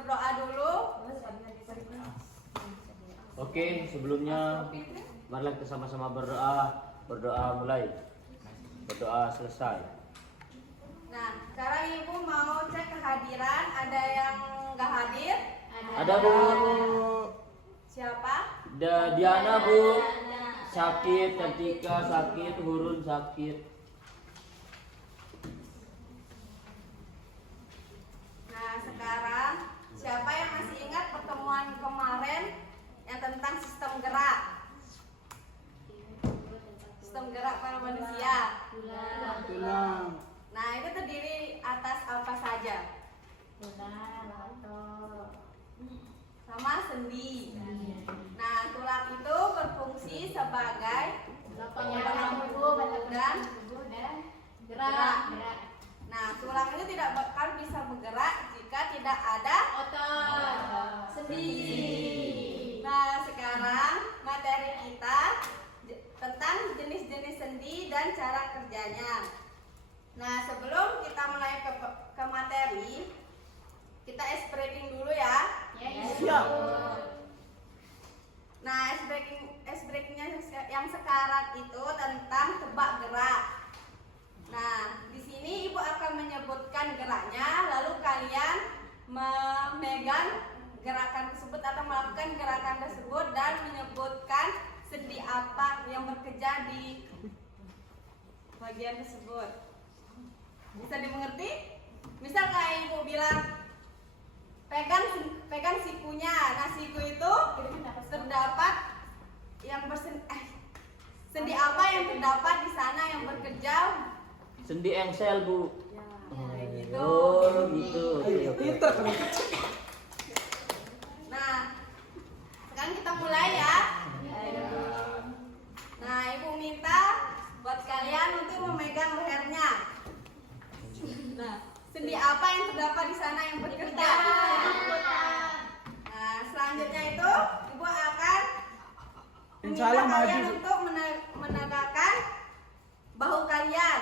berdoa dulu. Oke, sebelumnya marilah kita sama-sama berdoa. Berdoa mulai. Berdoa selesai. Nah, sekarang Ibu mau cek kehadiran. Ada yang nggak hadir? Ada Bu. Siapa? Diana Bu. Sakit, Ketika sakit, Hurun sakit. Nah, sekarang siapa yang masih ingat pertemuan kemarin yang tentang sistem gerak? Sistem gerak para manusia. Tulang. Nah, itu terdiri atas apa saja? Sama sendi. Nah, tulang itu berfungsi sebagai dan gerak. Nah, tulang itu tidak bakal bisa bergerak jika tidak ada sendi. Nah, sekarang materi kita tentang jenis-jenis sendi dan cara kerjanya. Nah, sebelum kita mulai ke materi, kita ice breaking dulu ya. Siap. Nah, ice breakingnya yang sekarang itu tentang tebak gerak. Nah, di sini Ibu akan menyebutkan geraknya, lalu kalian memegang gerakan tersebut atau melakukan gerakan tersebut dan menyebutkan sendi apa yang bekerja di bagian tersebut. Bisa dimengerti? Misal kayak Ibu bilang pegang sikunya. Nah, siku itu terdapat yang sendi apa yang terdapat di sana yang bekerja? Sendi engsel Bu. Ya, kayak gitu. Oh gitu. Pinter. Nah, sekarang kita mulai ya. Nah, Ibu minta buat kalian untuk memegang lehernya. Nah, sendi apa yang terdapat di sana yang bekerja? Nah, selanjutnya itu Ibu akan meminta Salah kalian maju. untuk menegakkan bahu kalian.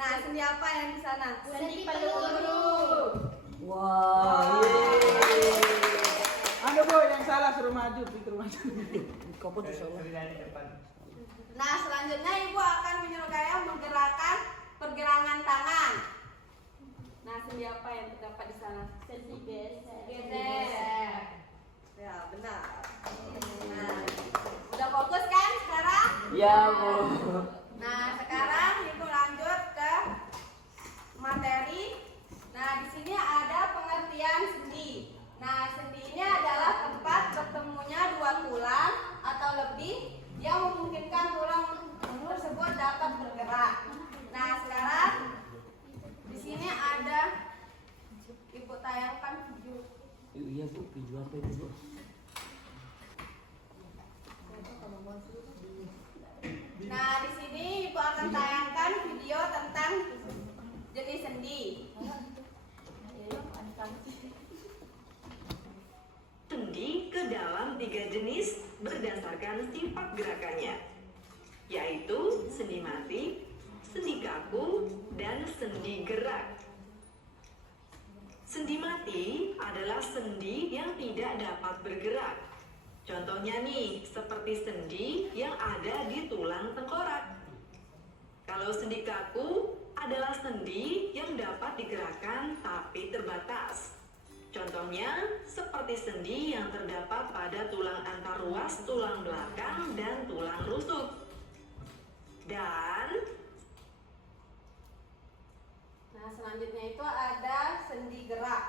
Nah, sendi apa yang di sana? Sendi peluru. Wah. Anu Bu, yang salah suruh maju, pinter maju. Kamu tuh salah. Nah, selanjutnya Ibu akan menyuruh kalian menggerakkan pergelangan tangan. Nah, sendi apa yang terdapat di sana? Sendi geser. Ya, benar. Nah, udah fokus kan sekarang? Ya Bu. Nah, sekarang Ibu lanjut ke materi. Nah, di sini ada pengertian sendi. Nah, sendi ini adalah tempat bertemunya dua tulang atau lebih yang memungkinkan tulang tersebut dapat bergerak. Nah, sekarang di sini ada Ibu tayangkan video. Iya Bu, video apa itu Bu? Nah, di sini Ibu akan tayangkan video tentang jenis sendi. Sendi ke dalam 3 jenis berdasarkan sifat gerakannya, yaitu sendi mati, sendi kaku, dan sendi gerak. Sendi mati adalah sendi yang tidak dapat bergerak. Contohnya nih, seperti sendi yang ada di tulang tengkorak. Kalau sendi kaku adalah sendi yang dapat digerakkan tapi terbatas. Contohnya seperti sendi yang terdapat pada tulang antaruas tulang belakang dan tulang rusuk. Dan Nah, selanjutnya itu ada sendi gerak.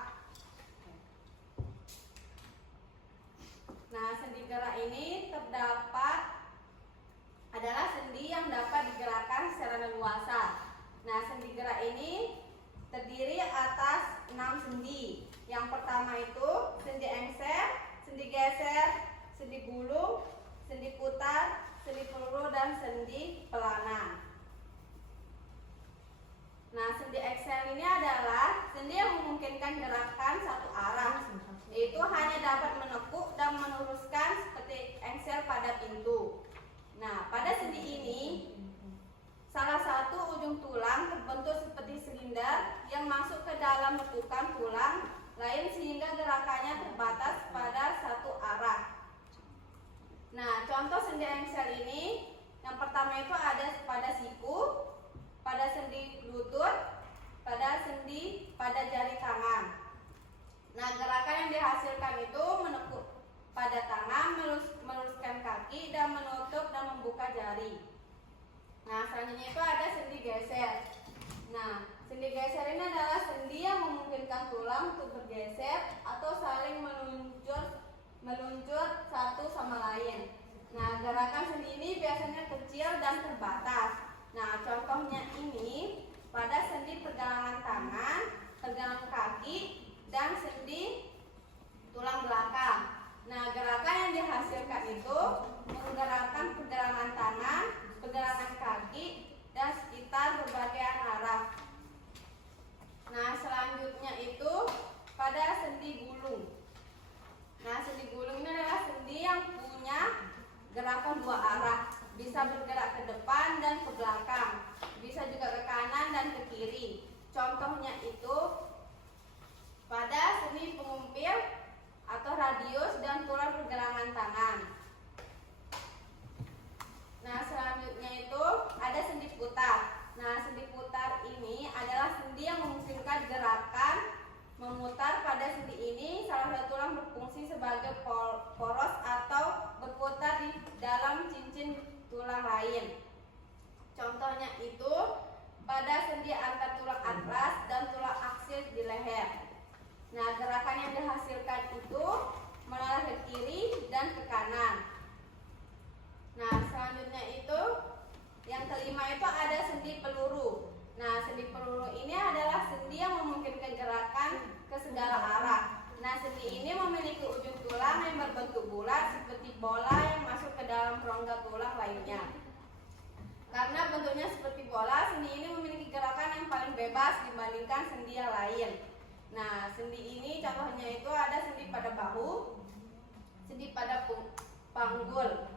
Nah, sendi gerak ini adalah sendi yang dapat digerakkan secara leluasa. Nah, sendi gerak ini terdiri atas 6 sendi. Yang pertama itu sendi engser, sendi geser, sendi gulung, sendi putar, sendi peluru, dan sendi pelana. Nah, sendi engser ini adalah sendi yang memungkinkan gerakan satu arah, yaitu hanya dapat menekuk dan meluruskan seperti engser pada pintu. Nah, pada sendi ini salah satu ujung tulang terbentuk seperti silinder yang masuk ke dalam lekukan tulang lain memungkinkan tulang untuk bergeser atau saling meluncur satu sama lain. Nah, gerakan sendi ini biasanya kecil dan terbatas. Nah, contohnya ini pada sendi pergelangan tangan, pergelangan kaki, dan sendi tulang belakang. Nah, gerakan yang dihasilkan itu menggerakkan pergelangan tangan, pergelangan kaki, dan sekitar berbagai arah. Nah, selanjutnya itu pada sendi gulung. Nah, sendi gulung ini adalah sendi yang punya gerakan dua arah, bisa bergerak ke depan dan ke belakang, bisa juga ke kanan dan ke kiri. Contohnya itu pada sendi pengumpil atau radius dan tulang pergelangan tangan. Nah, selanjutnya itu ada sendi putar. Nah, sendi putar ini adalah sendi yang memungkinkan gerakan memutar. Pada sendi ini salah satu tulang berfungsi sebagai poros atau berputar di dalam cincin tulang lain. Contohnya itu pada sendi antar tulang atlas dan tulang aksil di leher. Nah, gerakan yang dihasilkan itu menoleh ke kiri dan ke kanan. Nah, selanjutnya itu yang kelima itu ada sendi peluru. Nah, sendi peluru ini adalah sendi yang memungkinkan gerakan ke segala arah. Nah, sendi ini memiliki ujung tulang yang berbentuk bulat seperti bola yang masuk ke dalam rongga tulang lainnya. Karena bentuknya seperti bola, sendi ini memiliki gerakan yang paling bebas dibandingkan sendi yang lain. Nah, sendi ini contohnya itu ada sendi pada bahu, sendi pada panggul.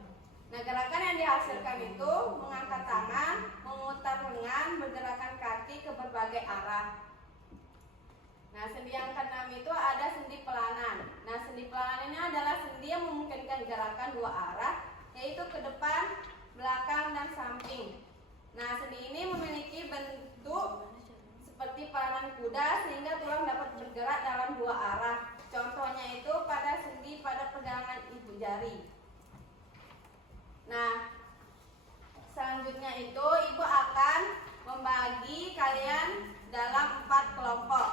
Nah, gerakan yang dihasilkan itu mengangkat tangan, memutar lengan, bergerakan kaki ke berbagai arah. Nah, sendi yang keenam itu ada sendi pelanan. Nah, sendi pelanan ini adalah sendi yang memungkinkan gerakan dua arah, yaitu ke depan, belakang, dan samping. Nah, sendi ini memiliki bentuk seperti pelanan kuda sehingga tulang dapat bergerak dalam dua arah. Contohnya itu pada sendi pada pergelangan ibu jari. Nah, selanjutnya itu ibu akan membagi kalian dalam 4 kelompok.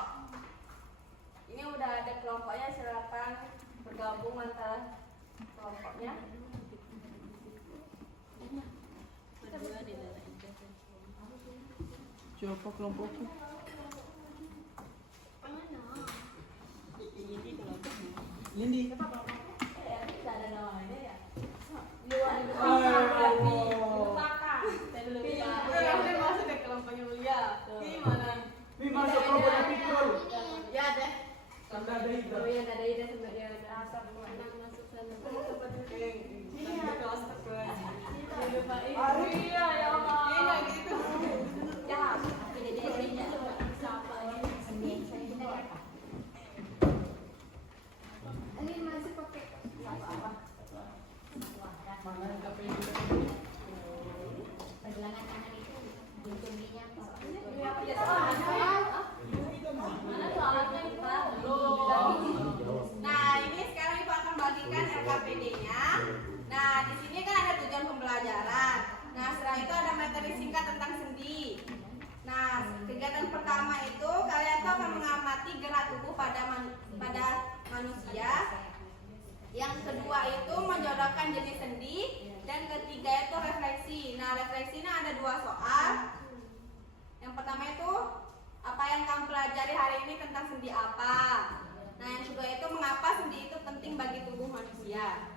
Ini udah ada kelompoknya, silakan bergabung antara kelompoknya. Siapa kelompokku? Lindi. Masuk ke kelompoknya Mulia. Gimana? Ini masuk kelompoknya Pikul. Ya deh. Sampai ada Ida. Oh iya, ada ide sampai dia ada asap masuk sana. Kelas kedua. Iya, ya Allah. Iya gitu. Ya, ide-idenya siapa ini? Ini masih pakai apa? Mana yang KPI? Pergelangan tangan itu ujung minyak. Mana tuh alatnya kita? Nah, ini sekarang ibu akan bagikan RKPD-nya. Nah, di sini kan ada tujuan pembelajaran. Nah, setelah itu ada materi singkat tentang sendi. Nah, kegiatan pertama itu kalian tuh akan mengamati gerak tubuh pada manusia. Yang kedua itu menjodohkan jenis sendi. Dan ketiga itu refleksi. Nah, refleksi ini ada 2 soal. Yang pertama itu apa yang kamu pelajari hari ini tentang sendi apa? Nah, yang kedua itu mengapa sendi itu penting bagi tubuh manusia?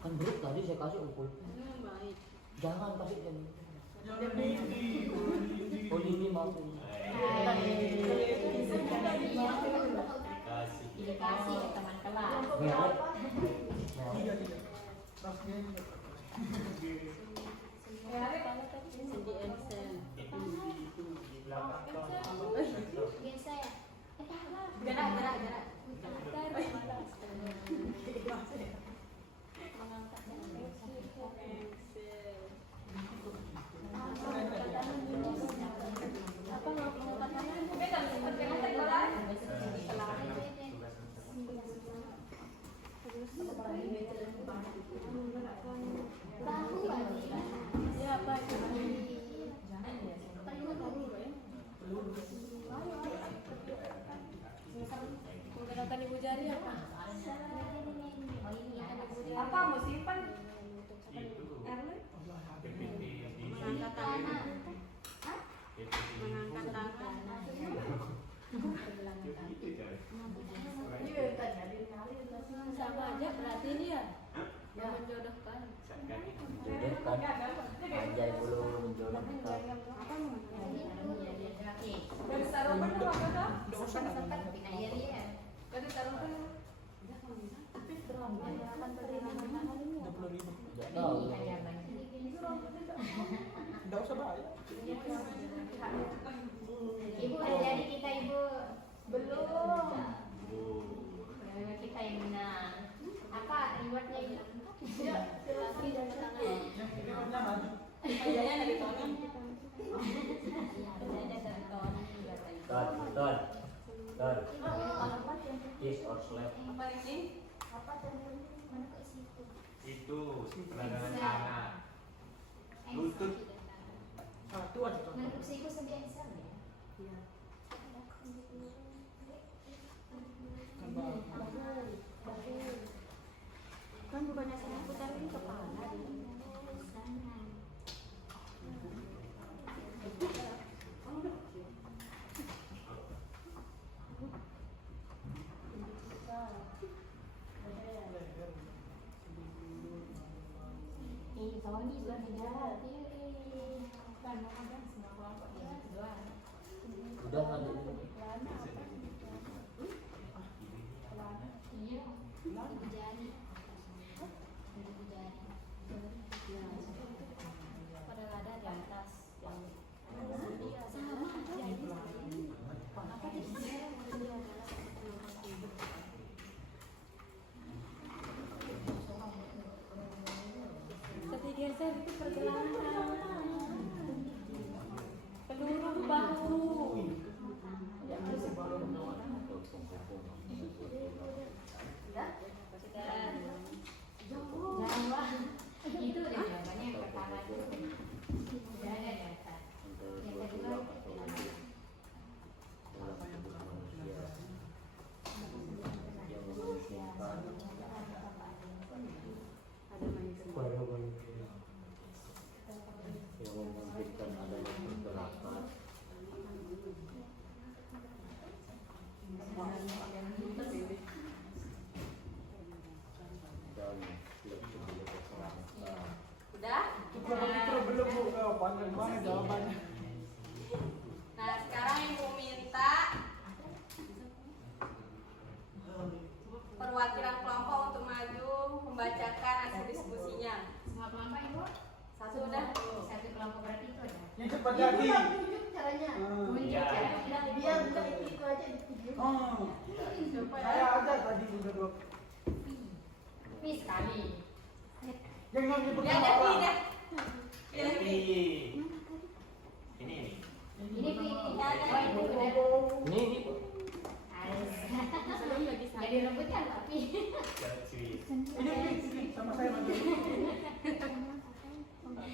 Kan bro tadi saya kasih ukul. Baik. Jangan kasih jam. Jangan Lindi. Oh ini mau. Dikasih ke teman kelas. Merek. Tidak. Rasnya Sendi Ensel. Biasa ya. Gerak. Mengangkat Ensel. Sengaja sama aja berarti ini ya yang menjodohkan. Menjodohkan. Anjay belum menjodohkan. Dari sarapan apa kata? Dari sarapan. Tapi berapa gerakan pergelangan tangan ini ya? 20.000. Tidak tahu. Enggak usah bayar. Ibu udah jadi kita ibu. Belum. Kita yang menang. Apa rewardnya ibu? Ya, lagi dan tangan. Yang kirimannya maju. Kayaknya dari tangan. Ton. Yes or slap. Apa ini? Apa tadi? Mana kok situ? Itu peragangan tangan. Lutut. Satu aja contoh. Menurut saya ibu sampai Excel ya. Iya. Kan bagus. Bagus. Kan bukannya saya putar ini kepala. Tahun ini sudah menjalan. Kan mau kan semua kelompok yang itu doang. Udah ada ini. Iya. Ibu jari. Ibu jari. Padahal ada di atas yang Sama aja. apa di sini? Seperti geser itu pergelangan tangan. Peluru bahu. Jawa. Itu udah jawabannya yang pertama tuh. Udah ada di atas. Yang kedua Baru manusia yang membuktikan adanya pergerakan. Dan fleksibilitas rangka. Udah? Itu belum Bu. Oh, panjang banget jawabannya. Nah, sekarang Ibu minta perwakilan kelompok untuk maju membacakan hasil diskusinya. semua kelompok ibu. Satu udah. Satu kelompok berarti itu ada. Yang cepat jadi. Tunjuk caranya. Tunjuk Iya. cara Biar bukan itu aja ditunjuk. Oh. Saya ada tadi udah 2. Pi sekali. Yang nyebut Dia ada apa? tidak? Pilih Ini. pilih. Ini. Ini pi. Ada. Oh, itu udah. Ini Jadi rebutkan tapi. Cuy. Ini sama saya maju.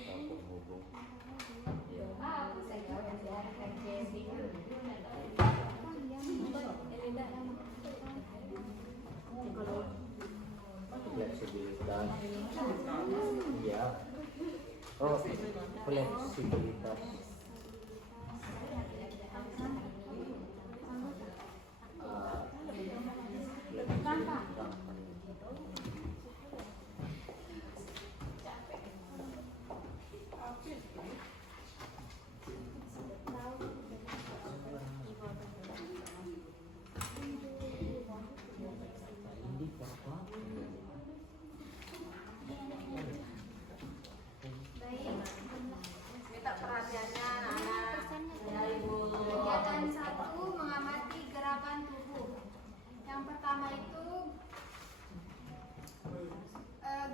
atau penghubung. Ya. Ah, aku saya jawab yang diarahkan Jesse dulu. Fleksibilitas. Ya. Oh, fleksibilitas. Ini apa? Minta perhatiannya anak-anak. Ya, Ibu. Kegiatan 1 mengamati gerakan tubuh. Yang pertama itu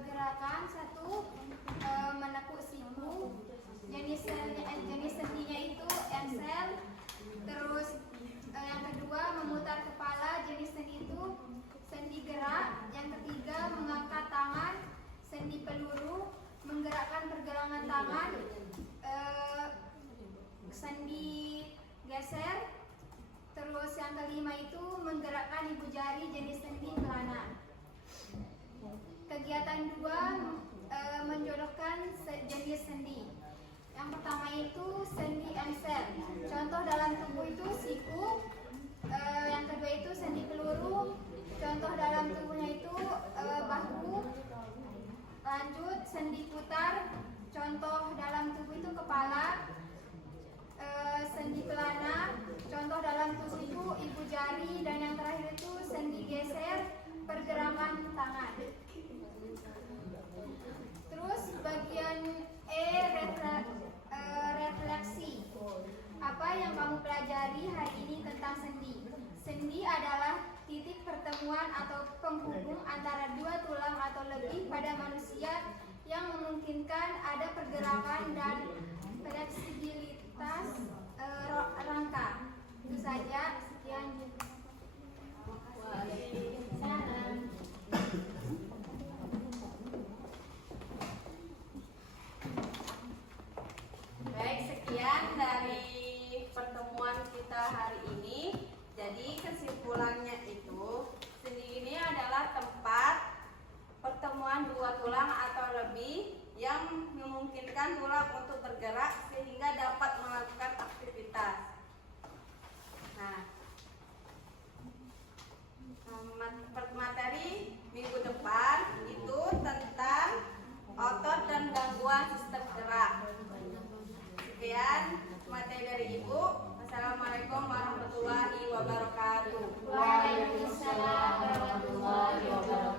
gerakan 1 menekuk siku. Jenis sendinya itu ensel. Terus yang kedua memutar kepala, jenis sendi itu sendi gerak. Yang ketiga mengangkat tangan, sendi peluru. Menggerakkan pergelangan tangan, sendi geser. Terus yang kelima itu menggerakkan ibu jari, jenis sendi pelana. Kegiatan 2 menjodohkan jenis sendi. Yang pertama itu sendi ensel. Contoh dalam tubuh itu siku. Yang kedua itu sendi peluru. Contoh dalam tubuhnya itu Lanjut, sendi putar. Contoh dalam tubuh itu kepala. Sendi pelana. Contoh dalam tubuh itu ibu jari. Dan yang terakhir itu sendi geser, pergerakan tangan. Terus bagian E, refleksi. Apa yang kamu pelajari hari ini tentang sendi? Sendi adalah titik pertemuan atau penghubung antara dua tulang atau lebih pada manusia yang memungkinkan ada pergerakan dan fleksibilitas rangka. Itu saja, sekian. Salam. Baik, sekian dari pertemuan kita hari ini. Jadi kesimpulannya itu, sendi ini adalah tempat pertemuan dua tulang atau lebih yang memungkinkan tulang untuk bergerak sehingga dapat melakukan aktivitas. Nah, materi minggu depan itu tentang otot dan gangguan sistem gerak. Sekian materi dari Ibu. Assalamualaikum warahmatullahi wabarakatuh. Waalaikumsalam warahmatullahi wabarakatuh.